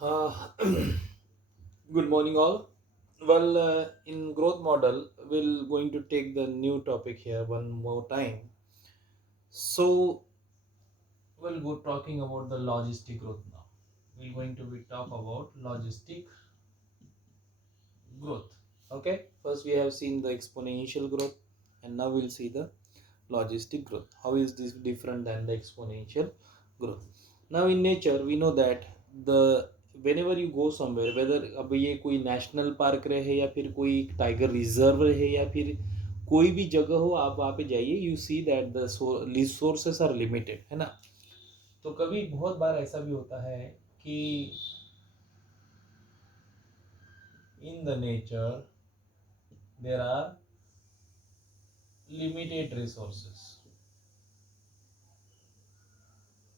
Good morning, all. Well, in growth model, we're going to take the new topic here one more time. So, we'll go talking about the logistic growth now. We're going to be talk about logistic growth. Okay. First, we have seen the exponential growth, and now we'll see the logistic growth. How is this different than the exponential growth? Now in nature we know that the whenever you go somewhere, whether अब ये कोई national park रहे या फिर कोई tiger reserve रहे या फिर कोई भी जगह हो, आप वहाँ पे जाइए, you see that the resources are limited, है ना। तो कभी बहुत बार ऐसा भी होता है कि in the nature there are limited resources.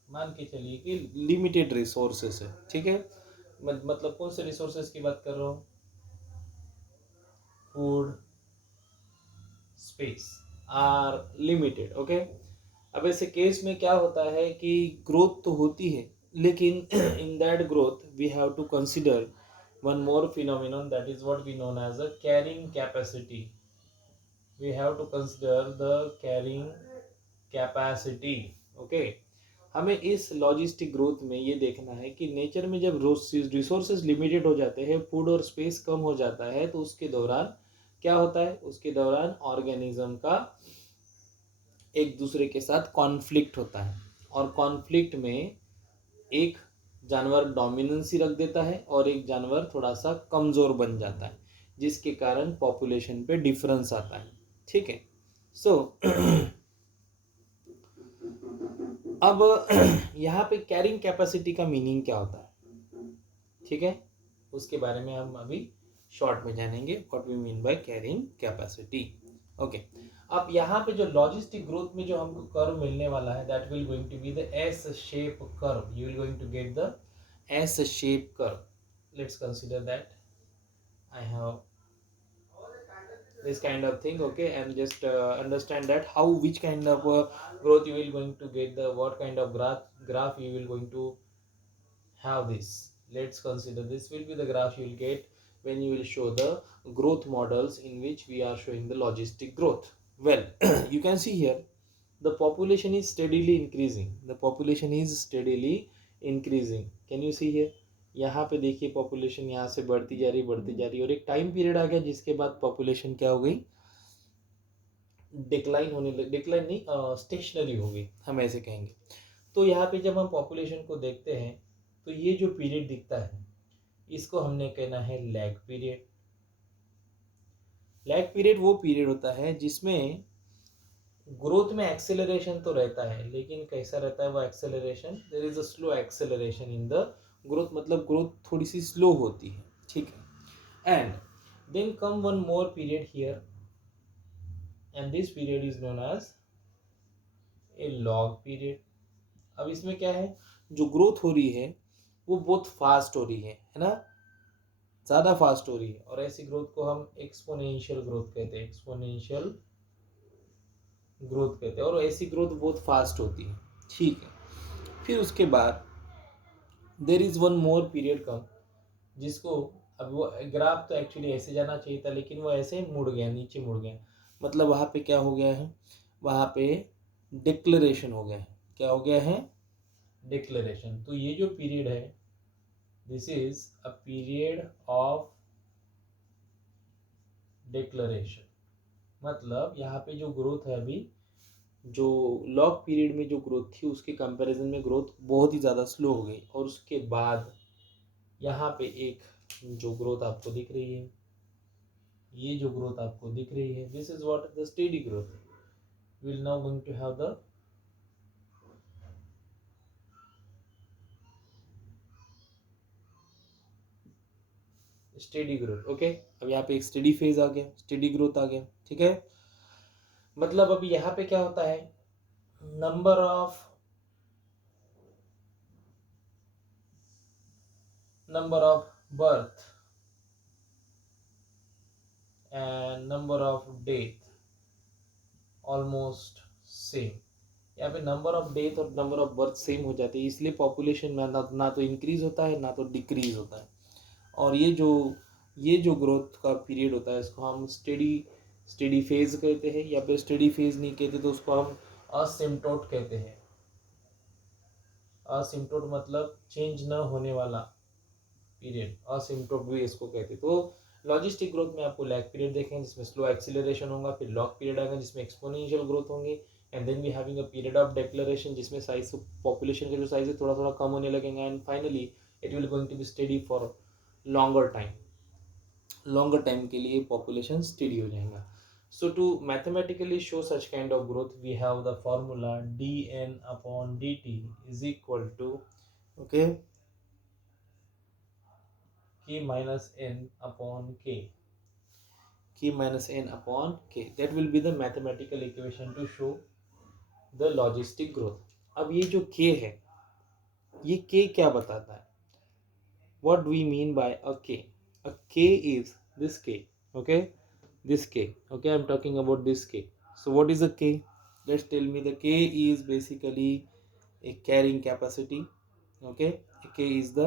मान के चलिए कि लिमिटेड रिसोर्सेस है, ठीक है। मतलब कौन से रिसोर्सेस की बात कर रहा हूँ? Food, space are limited. Okay. अब ऐसे केस में क्या होता है कि ग्रोथ तो होती है, लेकिन in that growth we have to consider one more phenomenon, that is what we known as a carrying capacity. We have to consider the carrying capacity. Okay. हमें इस लॉजिस्टिक ग्रोथ में ये देखना है कि नेचर में जब रिसोर्सेज लिमिटेड हो जाते हैं, फूड और स्पेस कम हो जाता है, तो उसके दौरान क्या होता है? उसके दौरान ऑर्गेनिज्म का एक दूसरे के साथ कॉन्फ्लिक्ट होता है, और कॉन्फ्लिक्ट में एक जानवर डोमिनेंसी रख देता है और एक जानवर थोड़ा सा कमज़ोर बन जाता है, जिसके कारण पॉपुलेशन पे डिफरेंस आता है। ठीक है। सो अब यहाँ पे कैरिंग कैपेसिटी का मीनिंग क्या होता है? ठीक है, उसके बारे में हम अभी शॉर्ट में जानेंगे, what we mean by carrying capacity. Okay. अब यहाँ पे जो लॉजिस्टिक ग्रोथ में जो हमको कर्व मिलने वाला है, that will going to be the S shape curve. You will going to get the S shape curve. Let's consider that I have this kind of thing, okay, and just understand that how which kind of growth you will going to get, the what kind of graph you will going to have this. Let's consider this will be the graph you will get when you will show the growth models in which we are showing the logistic growth. Well, you can see here the population is steadily increasing. The population is steadily increasing. Can you see here? यहाँ पे देखिए population यहाँ से बढ़ती जा रही और एक टाइम पीरियड आ गया जिसके बाद पॉपुलेशन क्या हो गई? डिक्लाइन होने लग, डिक्लाइन नहीं, स्टेशनरी हो गई, हम ऐसे कहेंगे। तो यहाँ पे जब हम पॉपुलेशन को देखते हैं, तो ये जो पीरियड दिखता है, इसको हमने कहना है लैग पीरियड। लैग पीरियड वो पीरियड होता है जिसमें ग्रोथ में एक्सेलरेशन तो रहता है, लेकिन कैसा रहता है वो acceleration? There is a slow acceleration in the growth, मतलब ग्रोथ थोड़ी सी स्लो होती है। ठीक है। And then come one more period here, and this period is known as a lag period. अब इसमें क्या है? जो ग्रोथ हो रही है वो बहुत फास्ट हो रही है ना, ज़्यादा फास्ट हो रही है, और ऐसी ग्रोथ को हम एक्सपोनेंशियल ग्रोथ कहते हैं। एक्सपोनेंशियल ग्रोथ कहते हैं, और ऐसी ग्रोथ बहुत फास्ट होती है। ठीक है। फिर उसके बाद there is one more period come, जिसको, अब वो ग्राफ तो एक्चुअली ऐसे जाना चाहिए था, लेकिन वो ऐसे मुड़ गया, नीचे मुड़ गया। मतलब वहाँ पे क्या हो गया है? वहाँ पे डिक्लेरेशन हो गया है। क्या हो गया है? डिक्लेरेशन। तो ये जो पीरियड है, this is a period of declaration. मतलब यहाँ पे जो ग्रोथ है अभी, जो लॉग पीरियड में जो ग्रोथ थी उसके कंपैरिजन में ग्रोथ बहुत ही ज़्यादा स्लो हो गई, और उसके बाद यहाँ पे एक जो ग्रोथ आपको दिख रही है, ये जो ग्रोथ आपको दिख रही है, this is what the steady growth. Will now going to have the steady growth. Okay. अब यहाँ पे एक स्टेडी फेज आ गया, स्टेडी ग्रोथ आ गया। ठीक है। मतलब अभी यहाँ पे क्या होता है? Number of birth and number of death almost same. यहाँ पे नंबर ऑफ डेथ और नंबर ऑफ बर्थ सेम हो जाते हैं, इसलिए पॉपुलेशन में ना तो इंक्रीज होता है ना तो डिक्रीज होता है। और ये जो ग्रोथ का पीरियड होता है इसको हम स्टेडी फेज कहते हैं, या फिर स्टेडी फेज नहीं कहते तो उसको हम असिम्प्टोट कहते हैं। असिम्प्टोट मतलब चेंज न होने वाला पीरियड, असिम्प्टोट भी इसको कहते हैं। तो लॉजिस्टिक ग्रोथ में आपको लैग पीरियड देखेंगे जिसमें स्लो एक्सीलरेशन होगा, फिर लॉग पीरियड आएगा जिसमें एक्सपोनेंशियल ग्रोथ होंगे, and then we having a period of declaration जिसमें साइज पॉपुलेशन का जो साइज है थोड़ा थोड़ा कम होने लगेगा, and finally it will going to be steady for longer time के लिए पॉपुलेशन स्टेडी हो जाएगा। So to mathematically show such kind of growth, we have the formula dn upon dt is equal to, okay, k minus n upon k. K minus n upon k. That will be the mathematical equation to show the logistic growth. अब ये जो k है, ये k क्या बताता है? What do we mean by a k? A k is this k, okay? This k, okay, I'm talking about this k. So what is a k? Let's tell me. The k is basically a carrying capacity, okay? A k is the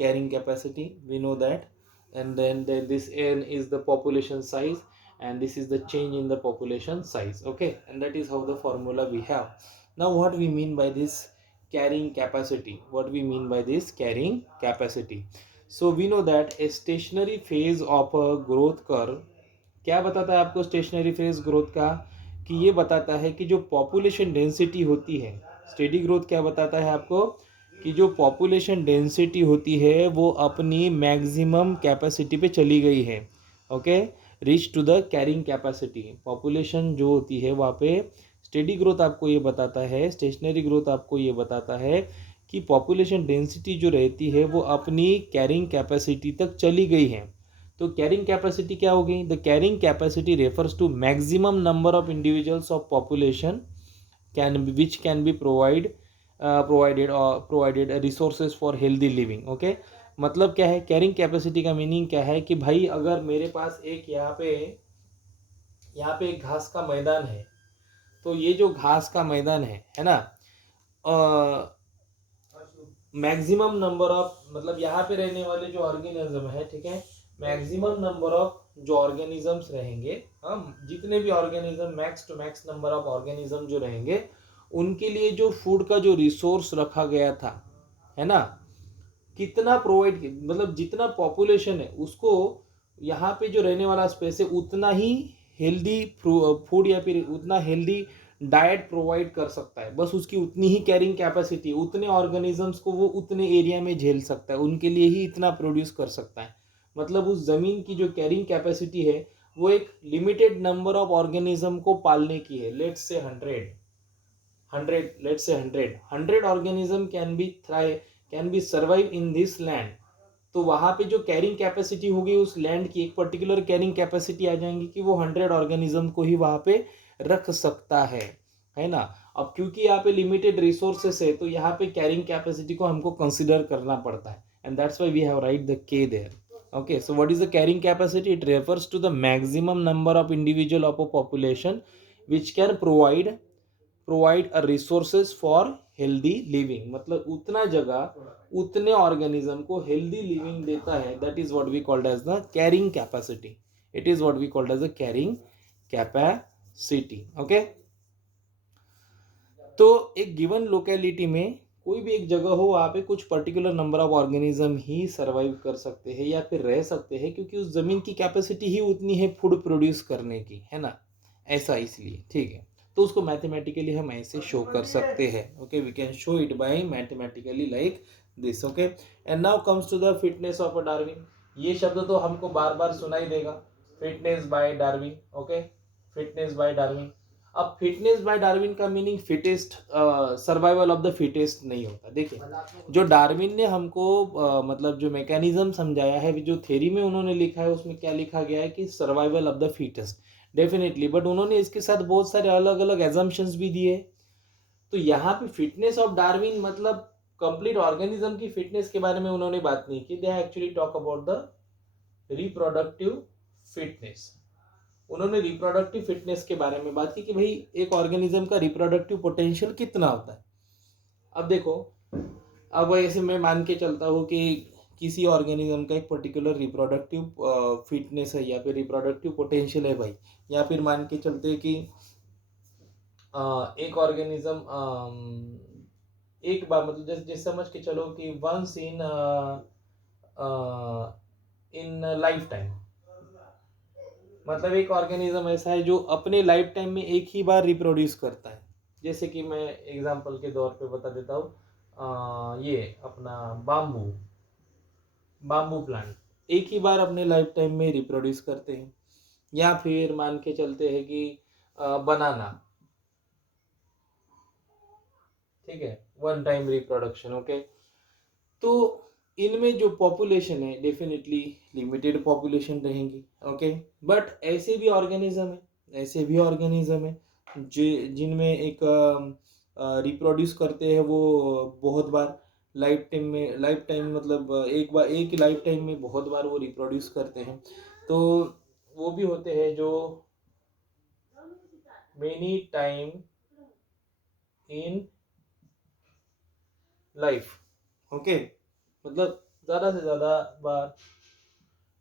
carrying capacity, we know that. And then this n is the population size, and this is the change in the population size, okay? And that is how the formula we have. Now what we mean by this carrying capacity? What we mean by this carrying capacity? So we know that a stationary phase of a growth curve क्या बताता है आपको stationary phase growth का? कि ये बताता है कि जो पॉपुलेशन डेंसिटी होती है, स्टेडी ग्रोथ क्या बताता है आपको? कि जो पॉपुलेशन डेंसिटी होती है वो अपनी मैक्सिमम कैपेसिटी पे चली गई है, okay, reach to the carrying capacity. Population जो होती है वहाँ पे स्टेडी ग्रोथ आपको ये बताता है, स्टेशनरी ग्रोथ आपको ये बताता है कि पॉपुलेशन डेंसिटी जो रहती है वो अपनी कैरिंग कैपेसिटी तक चली गई है। तो कैरिंग कैपेसिटी क्या हो गई? The carrying capacity refers to maximum number of individuals of population which can be provided resources for healthy living, okay. मतलब क्या है कैरिंग कैपेसिटी का मीनिंग क्या है? कि भाई अगर मेरे पास एक यहाँ पे एक घास का मैदान है, तो ये जो घास का मैदान है ना, मैक्सिमम नंबर ऑफ, मतलब यहाँ पे रहने वाले जो ऑर्गेनिज्म है, ठीक है, मैक्सिमम नंबर ऑफ जो ऑर्गेनिजम्स रहेंगे, जितने भी organism, max to max number of organism जो रहेंगे, उनके लिए जो फूड का जो रिसोर्स रखा गया था, है ना, कितना प्रोवाइड, मतलब जितना पॉपुलेशन है उसको यहाँ पे जो रहने वाला स्पेस है उतना ही हेल्दी फूड या फिर उतना हेल्दी डाइट प्रोवाइड कर सकता है। बस उसकी उतनी ही कैरिंग कैपेसिटी, उतने ऑर्गेनिजम्स को वो उतने एरिया में झेल सकता है, उनके लिए ही इतना प्रोड्यूस कर सकता है। मतलब उस ज़मीन की जो कैरिंग कैपेसिटी है वो एक लिमिटेड नंबर ऑफ ऑर्गेनिज्म को पालने की है। Let's say 100 organism can be survive in this land. तो वहाँ पे जो कैरिंग कैपेसिटी होगी उस लैंड की, एक पर्टिकुलर कैरिंग कैपेसिटी आ जाएंगी कि वो 100 ऑर्गेनिज्म को ही वहाँ पे रख सकता है ना। अब क्योंकि यहाँ पे लिमिटेड रिसोर्सेस है तो यहाँ पे कैरिंग कैपेसिटी को हमको कंसिडर करना पड़ता है, and that's why we have write the K there. Okay, so what is the carrying capacity? It refers to the maximum number of individual of a population which can provide a resources for healthy living। मतलब उतना जगह उतने organism को healthy living देता है, that is what we called as the carrying capacity। It is what we called as the carrying capacity, okay। तो एक given locality में कोई भी एक जगह हो, वहाँ पे कुछ particular number of organism he survive कर सकते हैं या फिर रह सकते हैं, क्योंकि उस जमीन की कैपेसिटी ही उतनी है फूड प्रोड्यूस करने की, है ना, ऐसा इसलिए, ठीक है। तो उसको मैथमेटिकली हम ऐसे शो कर सकते हैं, okay, we can show it by mathematically like this, okay. And now comes to the fitness of a Darwin. ये शब्द तो हमको बार बार सुनाई देगा, fitness by Darwin, okay, fitness by Darwin. अब फिटनेस बाय डार्विन का meaning fittest, survival of the fittest नहीं होता। देखिए जो डार्विन ने हमको मतलब जो मैकेनिज्म समझाया है, जो थ्योरी में उन्होंने लिखा है, उसमें क्या लिखा गया है कि survival of the fittest, definitely, but उन्होंने इसके साथ बहुत सारे अलग अलग एजम्पशंस भी दिए। तो यहाँ पे फिटनेस ऑफ डार्विन मतलब कंप्लीट ऑर्गेनिज्म की फिटनेस के बारे में उन्होंने बात नहीं की। They actually talk about the reproductive fitness, उन्होंने रिप्रोडक्टिव फिटनेस के बारे में बात की कि भाई एक ऑर्गेनिज्म का रिप्रोडक्टिव पोटेंशियल कितना होता है। अब देखो, अब ऐसे मैं मान के चलता हूँ कि किसी ऑर्गेनिज्म का एक पर्टिकुलर रिप्रोडक्टिव फिटनेस है या फिर रिप्रोडक्टिव पोटेंशियल है भाई, या फिर मान के चलते हैं कि एक ऑर्गेनिज्म एक बार मतलब जैसे समझ के चलो कि वंस इन लाइफ टाइम, मतलब एक ऑर्गेनिज्म ऐसा है जो अपने लाइफ टाइम में एक ही बार रिप्रोड्यूस करता है। जैसे कि मैं एग्जांपल के तौर पे बता देता हूँ, ये अपना बाम्बू बाम्बू प्लांट एक ही बार अपने लाइफ टाइम में रिप्रोड्यूस करते हैं। या फिर मान के चलते हैं कि बनाना, ठीक है, वन टाइम रिप्रोडक्शन, ओके। तो इनमें जो पॉपुलेशन है डेफिनेटली लिमिटेड पॉपुलेशन रहेंगी, ओके। बट ऐसे भी ऑर्गेनिज्म है जिनमें एक रिप्रोड्यूस करते हैं वो बहुत बार लाइफ टाइम मतलब एक लाइफ टाइम में बहुत बार वो रिप्रोड्यूस करते हैं। तो वो भी होते हैं जो many time in life, okay, मतलब ज़्यादा से ज़्यादा बार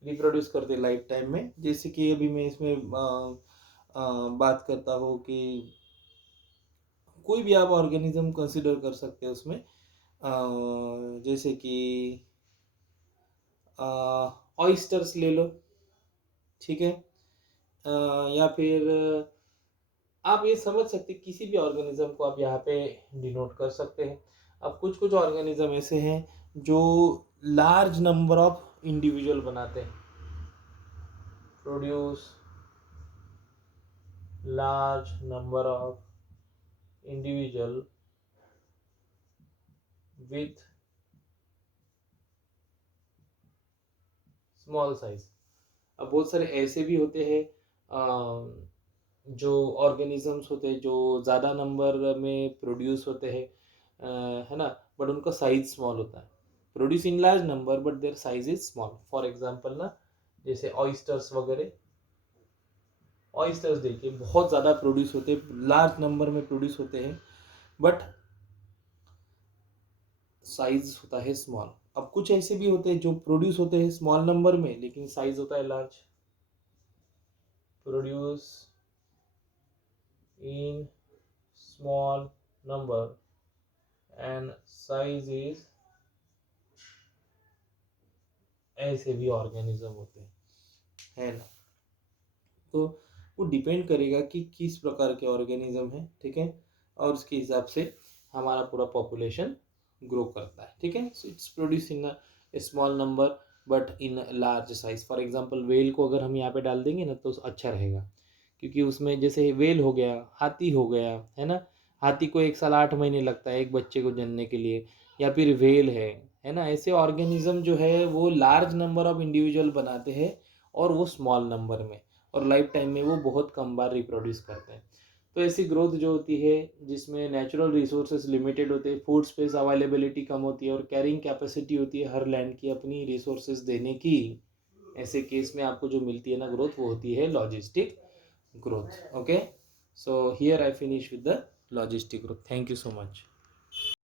रिप्रोड्यूस करते लाइफ टाइम में। जैसे कि अभी मैं इसमें बात करता हूँ कि कोई भी आप ऑर्गेनिज्म कंसिडर कर सकते हैं उसमें, जैसे कि ऑयस्टर्स ले लो, ठीक है। या फिर आप ये समझ सकते किसी भी ऑर्गेनिज्म को आप यहाँ पे डिनोट कर सकते हैं। अब कुछ कुछ ऑर्गेनिज्म ऐसे हैं जो लार्ज नंबर ऑफ इंडिविजुअल बनाते हैं, produce large number of individual with small size। अब बहुत सारे ऐसे भी होते हैं जो ऑर्गेनिजम्स होते हैं जो ज़्यादा नंबर में प्रोड्यूस होते हैं, है ना, बट उनका साइज स्मॉल होता है। Produce in large number but their size is small. For example ना, जैसे ऑयस्टर्स वगैरह, ऑयस्टर्स देखिए बहुत ज़्यादा प्रोड्यूस होते हैं, लार्ज नंबर में प्रोड्यूस होते हैं, बट साइज होता है स्मॉल। अब कुछ ऐसे भी होते हैं जो प्रोड्यूस होते हैं स्मॉल नंबर में लेकिन साइज होता है large. Produce in small number and size is, ऐसे भी ऑर्गेनिज्म होते हैं, है ना। तो वो डिपेंड करेगा कि किस प्रकार के ऑर्गेनिज्म है, ठीक है, और उसके हिसाब से हमारा पूरा पॉपुलेशन ग्रो करता है, ठीक है। So it's produce in small number but in large size. For example well को अगर हम यहाँ पे डाल देंगे ना तो अच्छा रहेगा, क्योंकि उसमें जैसे वेल हो गया, हाथी हो गया, है ना, हाथी को 1 साल 8 महीने लगता है एक बच्चे को जनने के लिए, या फिर वेल है ना, ऐसे ऑर्गेनिज्म जो है वो लार्ज नंबर ऑफ इंडिविजुअल बनाते हैं और वो स्मॉल नंबर में, और लाइफ टाइम में वो बहुत कम बार रिप्रोड्यूस करते हैं। तो ऐसी ग्रोथ जो होती है जिसमें नेचुरल रिसोर्सेज लिमिटेड होते हैं, फूड स्पेस अवेलेबिलिटी कम होती है और कैरिंग कैपेसिटी होती है हर लैंड की अपनी रिसोर्सेज देने की, ऐसे केस में आपको जो मिलती है ना ग्रोथ वो होती है logistic growth, okay। So here I finish with the logistic growth. Thank you so much.